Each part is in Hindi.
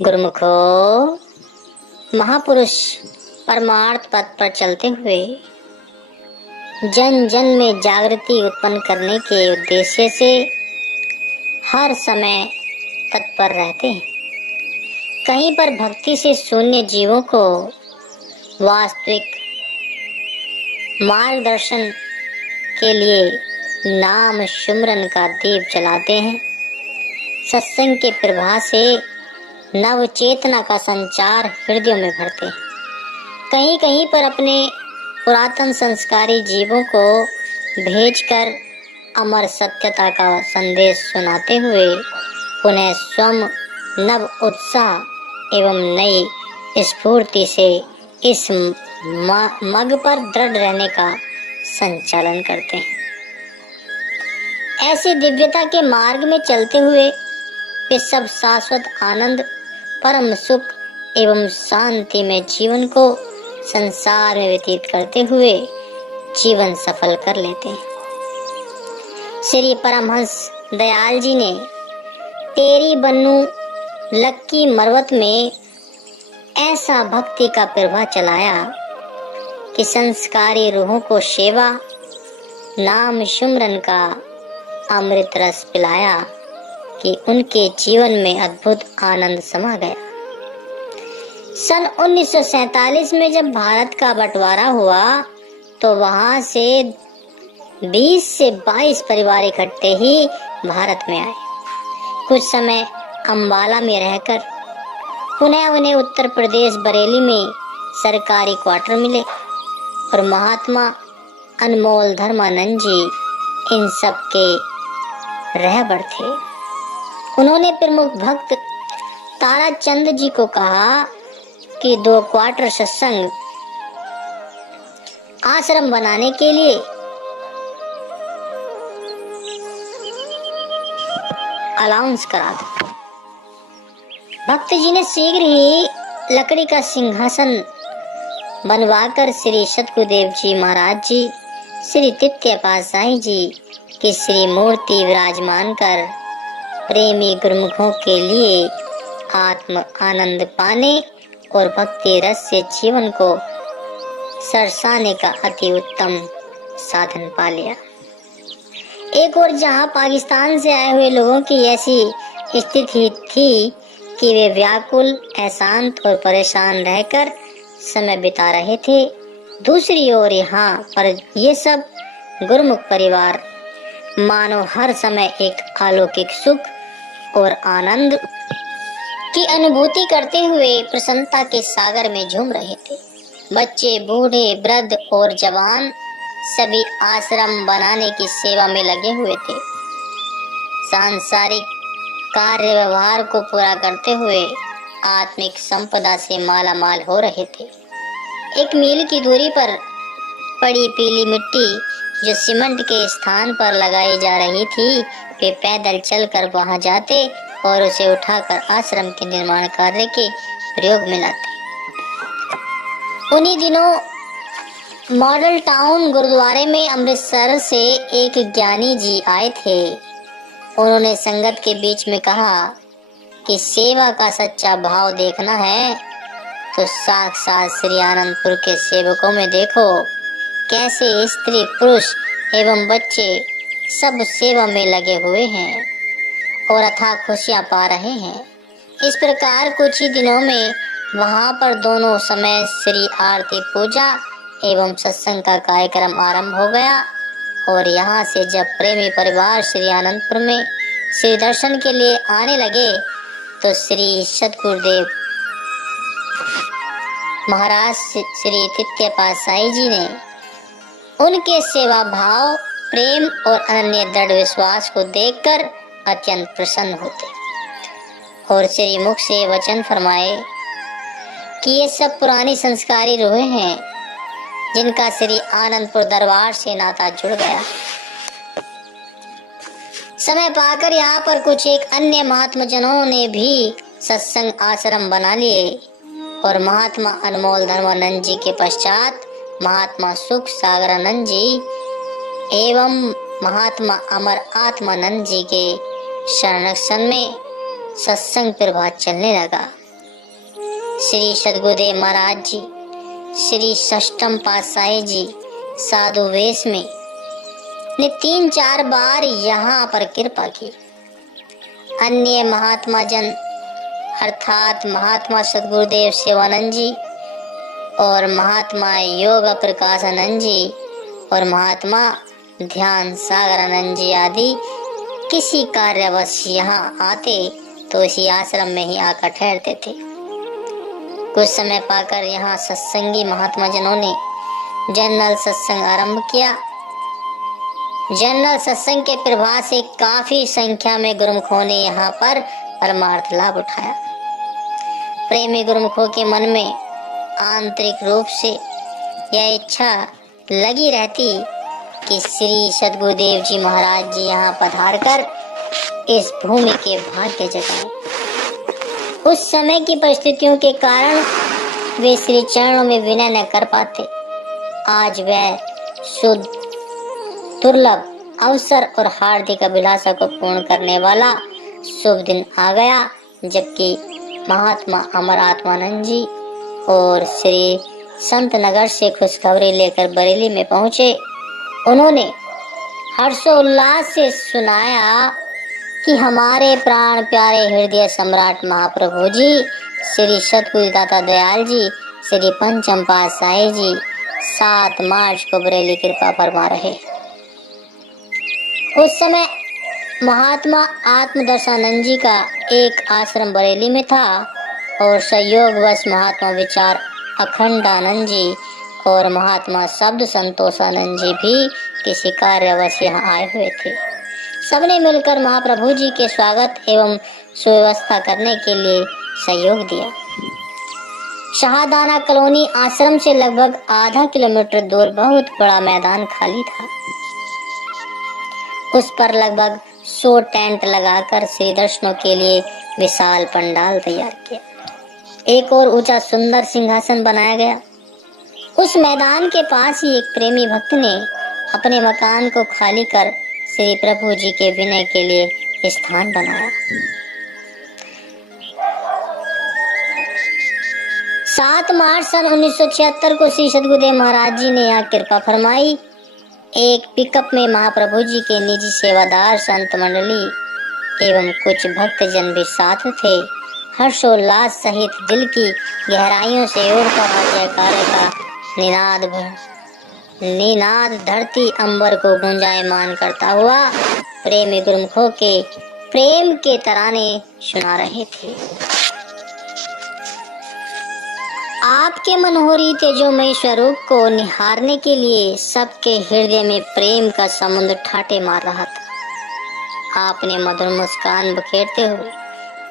गुरुमुखो, महापुरुष परमार्थ पथ पर चलते हुए जन जन में जागृति उत्पन्न करने के उद्देश्य से हर समय तत्पर रहते हैं। कहीं पर भक्ति से शून्य जीवों को वास्तविक मार्गदर्शन के लिए नाम सुमरन का दीप जलाते हैं। सत्संग के प्रभाव से नव चेतना का संचार हृदयों में भरते हैं। कहीं कहीं पर अपने पुरातन संस्कारी जीवों को भेजकर अमर सत्यता का संदेश सुनाते हुए पुनः स्वयं नव उत्साह एवं नई स्फूर्ति से इस मग पर दृढ़ रहने का संचालन करते हैं। ऐसी दिव्यता के मार्ग में चलते हुए वे सब शाश्वत आनंद, परम सुख एवं शांति में जीवन को संसार में व्यतीत करते हुए जीवन सफल कर लेते हैं। श्री परमहंस दयाल जी ने तेरी बन्नू लक्की मरवत में ऐसा भक्ति का प्रवाह चलाया कि संस्कारी रूहों को सेवा, नाम सुमरन का अमृत रस पिलाया कि उनके जीवन में अद्भुत आनंद समा गया। सन 1947 में जब भारत का बंटवारा हुआ तो वहां से 20 से 22 परिवार इकट्ठे ही भारत में आए। कुछ समय अंबाला में रहकर पुनः उन्हें उत्तर प्रदेश बरेली में सरकारी क्वार्टर मिले और महात्मा अनमोल धर्मानंद जी इन सब के रहबर थे। उन्होंने प्रमुख भक्त ताराचंद जी को कहा कि 2 क्वार्टर सत्संग आश्रम बनाने के लिए अलाउंस करा दो। भक्त जी ने शीघ्र ही लकड़ी का सिंहासन बनवाकर श्री सतगुरुदेव जी महाराज जी, श्री तृतीय पातशाही जी की श्री मूर्ति विराजमान कर प्रेमी गुरुमुखों के लिए आत्म आनंद पाने और भक्ति रस से जीवन को सरसाने का अति उत्तम साधन पा लिया। एक और जहां पाकिस्तान से आए हुए लोगों की ऐसी स्थिति थी कि वे व्याकुल, अशांत और परेशान रहकर समय बिता रहे थे, दूसरी ओर यहाँ पर ये सब गुरुमुख परिवार मानो हर समय एक अलौकिक सुख और आनंद की अनुभूति करते हुए प्रसन्नता के सागर में झूम रहे थे। बच्चे, बूढ़े, वृद्ध और जवान सभी आश्रम बनाने की सेवा में लगे हुए थे। सांसारिक कार्य व्यवहार को पूरा करते हुए आत्मिक संपदा से माला माल हो रहे थे। एक मील की दूरी पर पड़ी पीली मिट्टी जो सीमेंट के स्थान पर लगाई जा रही थी, वे पैदल चलकर वहां जाते और उसे उठाकर आश्रम के निर्माण कार्य के प्रयोग में लाते। उन्हीं दिनों मॉडल टाउन गुरुद्वारे में अमृतसर से एक ज्ञानी जी आए थे। उन्होंने संगत के बीच में कहा कि सेवा का सच्चा भाव देखना है तो साक्षात श्री आनंदपुर के सेवकों में देखो, कैसे स्त्री, पुरुष एवं बच्चे सब सेवा में लगे हुए हैं और अथाह खुशियां पा रहे हैं। इस प्रकार कुछ ही दिनों में वहां पर दोनों समय श्री आरती पूजा एवं सत्संग का कार्यक्रम आरंभ हो गया और यहाँ से जब प्रेमी परिवार श्री आनंदपुर में श्री दर्शन के लिए आने लगे तो श्री सतगुरुदेव महाराज श्री तृतीय पातशाही जी ने उनके सेवा भाव, प्रेम और अनन्य दृढ़ विश्वास को देखकर अत्यंत प्रसन्न होते और श्री मुख से वचन फरमाए कि ये सब पुरानी संस्कारी रूहें हैं जिनका श्री आनंदपुर दरबार से नाता जुड़ गया। समय पाकर यहाँ पर कुछ एक अन्य महात्मा जनों ने भी सत्संग आश्रम बना लिए और महात्मा अनमोल धर्मानंद जी के पश्चात महात्मा सुख सागरानंद जी एवं महात्मा अमर आत्मानंद जी के संरक्षण में सत्संग प्रभात चलने लगा। श्री सद्गुरुदेव महाराज जी, श्री षष्ठम पातशाही जी साधु वेश में ने 3-4 बार यहाँ पर कृपा की। अन्य महात्मा जन अर्थात महात्मा सद्गुरुदेव शिवानंद जी और महात्मा योग प्रकाशानंद जी और महात्मा ध्यान सागरानंद जी आदि किसी कार्यवश यहाँ आते तो इसी आश्रम में ही आकर ठहरते थे। कुछ समय पाकर यहाँ सत्संगी महात्मा जनों ने जनरल सत्संग आरंभ किया। जनरल सत्संग के प्रभाव से काफी संख्या में गुरुमुखों ने यहाँ पर परमार्थ लाभ उठाया। प्रेमी गुरुमुखों के मन में आंतरिक रूप से यह इच्छा लगी रहती कि श्री सद्गुरुदेव जी महाराज जी यहाँ पधार कर इस भूमि के भाग्य जगाएं। उस समय की परिस्थितियों के कारण वे श्री चरणों में विनय न कर पाते। आज वह शुद्ध दुर्लभ अवसर और हार्दिक अभिलाषा को पूर्ण करने वाला शुभ दिन आ गया, जबकि महात्मा अमर आत्मानंद जी और श्री संत नगर से खुशखबरी लेकर बरेली में पहुंचे। उन्होंने हर्षोल्लास से सुनाया कि हमारे प्राण प्यारे हृदय सम्राट महाप्रभु जी श्री सतगुरु दाता दयाल जी श्री पंचम पातशाही जी 7 मार्च को बरेली कृपा फरमा रहे। उस समय महात्मा आत्मदर्शानंद जी का एक आश्रम बरेली में था और संयोगवश महात्मा विचार अखंडानंद जी और महात्मा शब्द संतोषानंद जी भी किसी कार्यवश यहाँ आए हुए थे। सबने मिलकर महाप्रभु जी के स्वागत एवं सुव्यवस्था करने के लिए सहयोग दिया। शाहदाना कॉलोनी आश्रम से लगभग आधा किलोमीटर दूर बहुत बड़ा मैदान खाली था। उस पर लगभग 100 टेंट लगाकर श्री दर्शनों के लिए विशाल पंडाल तैयार किया। एक और ऊंचा सुंदर सिंहासन बनाया गया। उस मैदान के पास ही एक प्रेमी भक्त ने अपने मकान को खाली कर श्री प्रभु जी के विनय के लिए स्थान बनाया। 7 मार्च सन 1976 को श्री सद्गुरुदेव महाराज जी ने यहाँ कृपा फरमाई। एक पिकअप में महाप्रभु जी के निजी सेवादार संत मंडली एवं कुछ भक्त जन भी साथ थे। हर्षोल्लास सहित दिल की गहराइयों से उड़कर जयकारे का निनाद धरती अंबर को गुंजायमान करता हुआ प्रेमी गुरुमुखों के प्रेम के तराने सुना रहे थे। आपके मनोहरी तेजोमय स्वरूप को निहारने के लिए सबके हृदय में प्रेम का समुद्र ठाटे मार रहा था। आपने मधुर मुस्कान बखेरते हुए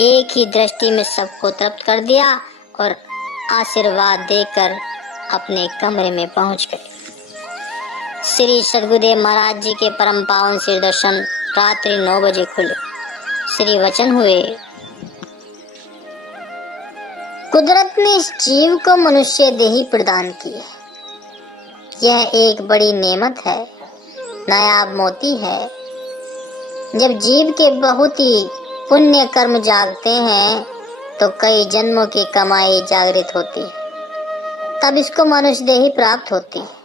एक ही दृष्टि में सबको तृप्त कर दिया और आशीर्वाद देकर अपने कमरे में पहुंच गए। श्री सद्गुरुदेव महाराज जी के परम पावन श्री दर्शन रात्रि 9 बजे खुले। श्री वचन हुए, कुदरत ने इस जीव को मनुष्य देही प्रदान की है। यह एक बड़ी नेमत है, नायाब मोती है। जब जीव के बहुत ही पुण्य कर्म जागते हैं तो कई जन्मों की कमाई जागृत होती है, तब इसको मनुष्य देही प्राप्त होती है।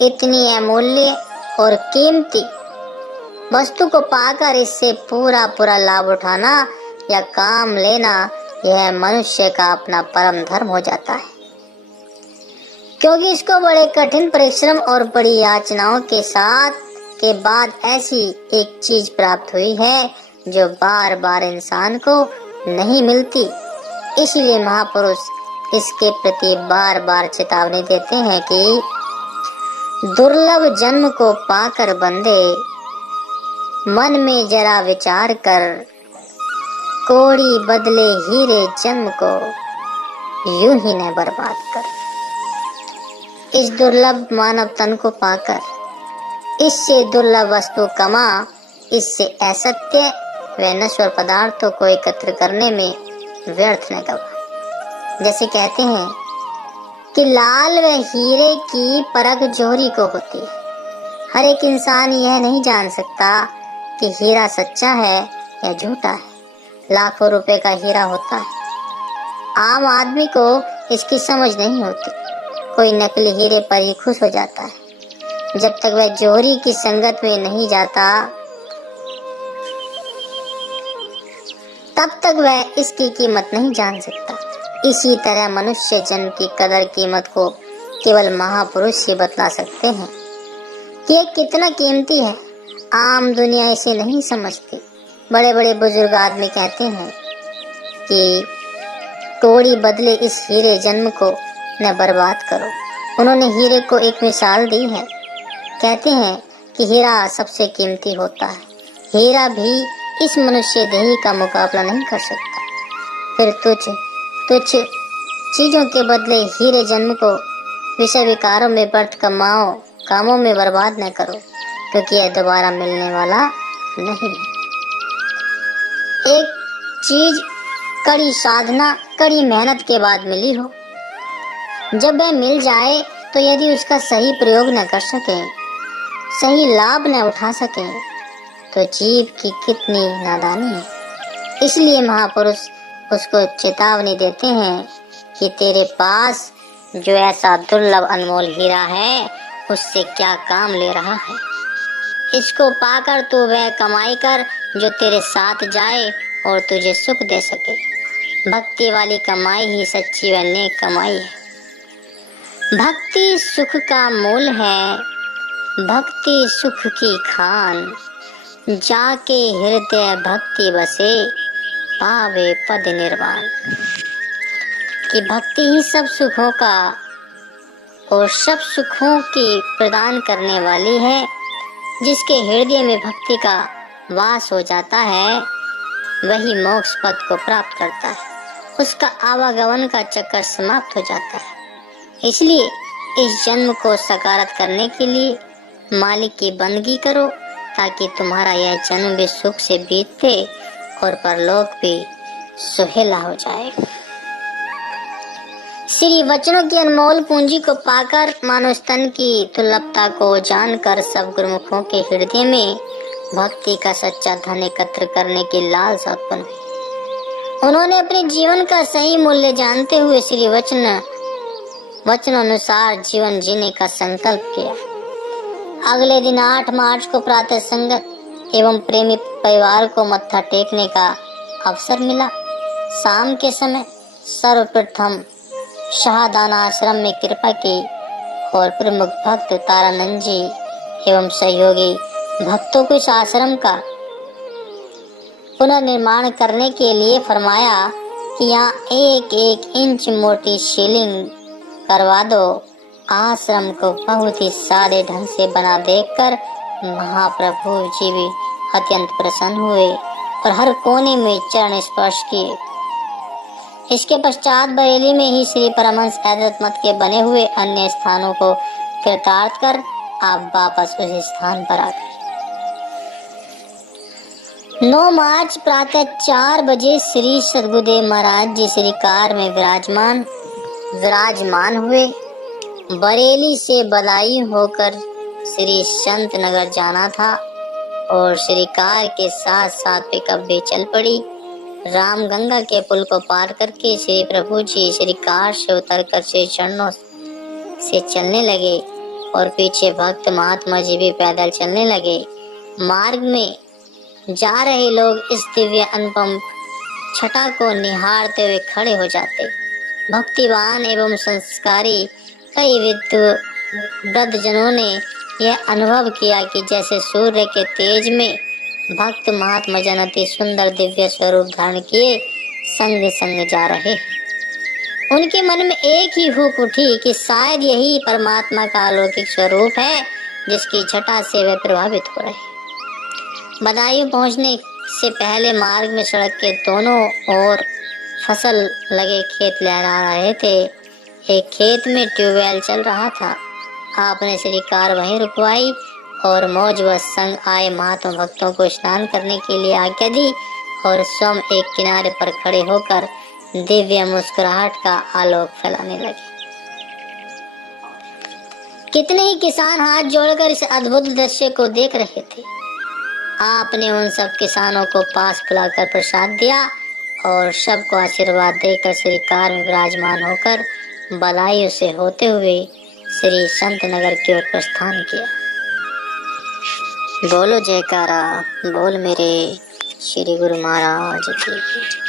इतनी अमूल्य और कीमती वस्तु को पाकर इससे पूरा लाभ उठाना या काम लेना, यह मनुष्य का अपना परम धर्म हो जाता है, क्योंकि इसको बड़े कठिन परिश्रम और बड़ी याचनाओं के बाद ऐसी एक चीज प्राप्त हुई है जो बार बार इंसान को नहीं मिलती। इसलिए महापुरुष इसके प्रति बार बार चेतावनी देते हैं कि दुर्लभ जन्म को पाकर बंदे मन में जरा विचार कर, कोड़ी बदले हीरे जन्म को यूं ही न बर्बाद कर। इस दुर्लभ मानव तन को पाकर इससे दुर्लभ वस्तु कमा, इससे असत्य व नश्वर पदार्थों को एकत्र करने में व्यर्थ न गवा। जैसे कहते हैं कि लाल व हीरे की परख जोहरी को होती है। हर एक इंसान यह नहीं जान सकता कि हीरा सच्चा है या झूठा है। लाखों रुपए का हीरा होता है। आम आदमी को इसकी समझ नहीं होती। कोई नकली हीरे पर ही खुश हो जाता है। जब तक वह जोहरी की संगत में नहीं जाता तब तक वह इसकी कीमत नहीं जान सकता। इसी तरह मनुष्य जन्म की कदर कीमत को केवल महापुरुष ही बतला सकते हैं कि ये कितना कीमती है। आम दुनिया इसे नहीं समझती। बड़े बड़े बुजुर्ग आदमी कहते हैं कि तोड़ी बदले इस हीरे जन्म को न बर्बाद करो। उन्होंने हीरे को एक मिसाल दी है। कहते हैं कि हीरा सबसे कीमती होता है। हीरा भी इस मनुष्य देही का मुकाबला नहीं कर सकता। फिर तुच्छ चीजों के बदले हीरे जन्म को विषय विकारों में व्यर्थ कमाओ, कामों में बर्बाद न करो, क्योंकि यह दोबारा मिलने वाला नहीं। एक चीज कड़ी साधना, कड़ी मेहनत के बाद मिली हो, जब वह मिल जाए तो यदि उसका सही प्रयोग न कर सके, सही लाभ न उठा सके, तो जीव की कितनी नादानी है। इसलिए महापुरुष उसको चेतावनी देते हैं कि तेरे पास जो ऐसा दुर्लभ अनमोल हीरा है, उससे क्या काम ले रहा है। इसको पाकर तू वह कमाई कर जो तेरे साथ जाए और तुझे सुख दे सके। भक्ति वाली कमाई ही सच्ची व नेक कमाई है। भक्ति सुख का मूल है, भक्ति सुख की खान। जाके हृदय भक्ति बसे, पावे पद निर्वाण। कि भक्ति ही सब सुखों का और सब सुखों की प्रदान करने वाली है। जिसके हृदय में भक्ति का वास हो जाता है, वही मोक्ष पद को प्राप्त करता है। उसका आवागमन का चक्कर समाप्त हो जाता है। इसलिए इस जन्म को सकारात्मक करने के लिए मालिक की बंदगी करो, ताकि तुम्हारा यह जन्म भी सुख से बीते और परलोक भी सुहेला हो जाए। श्री वचनों की अनमोल पूंजी को पाकर, मानव स्तन की दुर्लभता को जानकर सब गुरुमुखों के हृदय में भक्ति का सच्चा धन एकत्र करने की लालसा उत्पन्न हुई। उन्होंने अपने जीवन का सही मूल्य जानते हुए श्री वचन अनुसार जीवन जीने का संकल्प किया। अगले दिन 8 मार्च को प्रातः संगत एवं प्रेमी परिवार को मत्था टेकने का अवसर मिला। शाम के समय सर्वप्रथम शाहदाना आश्रम में कृपा की और प्रमुख भक्त तारानंद जी एवं सहयोगी भक्तों को इस आश्रम का पुनर्निर्माण करने के लिए फरमाया कि यहाँ 1-1 इंच मोटी सीलिंग करवा दो। आश्रम को बहुत ही सादे ढंग से बना देखकर महाप्रभु जी भी अत्यंत प्रसन्न हुए और हर कोने में चरण स्पर्श किए। इसके पश्चात बरेली में ही श्री परमहंस हैदरत मत के बने हुए अन्य स्थानों को कृतार्थ कर आप वापस उस स्थान पर आ गए। 9 मार्च प्रातः 4 बजे श्री सद्गुरुदेव महाराज जी श्री कार में विराजमान हुए। बरेली से बदायूं होकर श्री संत नगर जाना था और श्री कार के साथ साथ पिकअप भी चल पड़ी। रामगंगा के पुल को पार करके श्री प्रभु जी श्री कार से उतरकर श्री चरणों से चलने लगे और पीछे भक्त महात्मा जी भी पैदल चलने लगे। मार्ग में जा रहे लोग इस दिव्य अनुपम छटा को निहारते हुए खड़े हो जाते। भक्तिवान एवं संस्कारी कई वृद्धजनों ने यह अनुभव किया कि जैसे सूर्य के तेज में भक्त महात्मा जन अति सुंदर दिव्य स्वरूप धारण किए संग संग जा रहे। उनके मन में एक ही हुक उठी कि शायद यही परमात्मा का अलौकिक स्वरूप है जिसकी छटा से वे प्रभावित हो रहे। बदायूं पहुंचने से पहले मार्ग में सड़क के दोनों ओर फसल लगे खेत लहरा रहे थे। एक खेत में ट्यूबवेल चल रहा था। आपने श्री कार वहीं रुकवाई और मौज व संग आए महात्मा भक्तों को स्नान करने के लिए आज्ञा दी और स्वयं एक किनारे पर खड़े होकर दिव्य मुस्कुराहट का आलोक फैलाने लगे। कितने ही किसान हाथ जोड़कर इस अद्भुत दृश्य को देख रहे थे। आपने उन सब किसानों को पास बुलाकर प्रसाद दिया और सबको आशीर्वाद देकर श्री कार में विराजमान होकर बलायु से होते हुए श्री संत नगर की ओर प्रस्थान किया। बोलो जयकारा, बोल मेरे श्री गुरु महाराज की।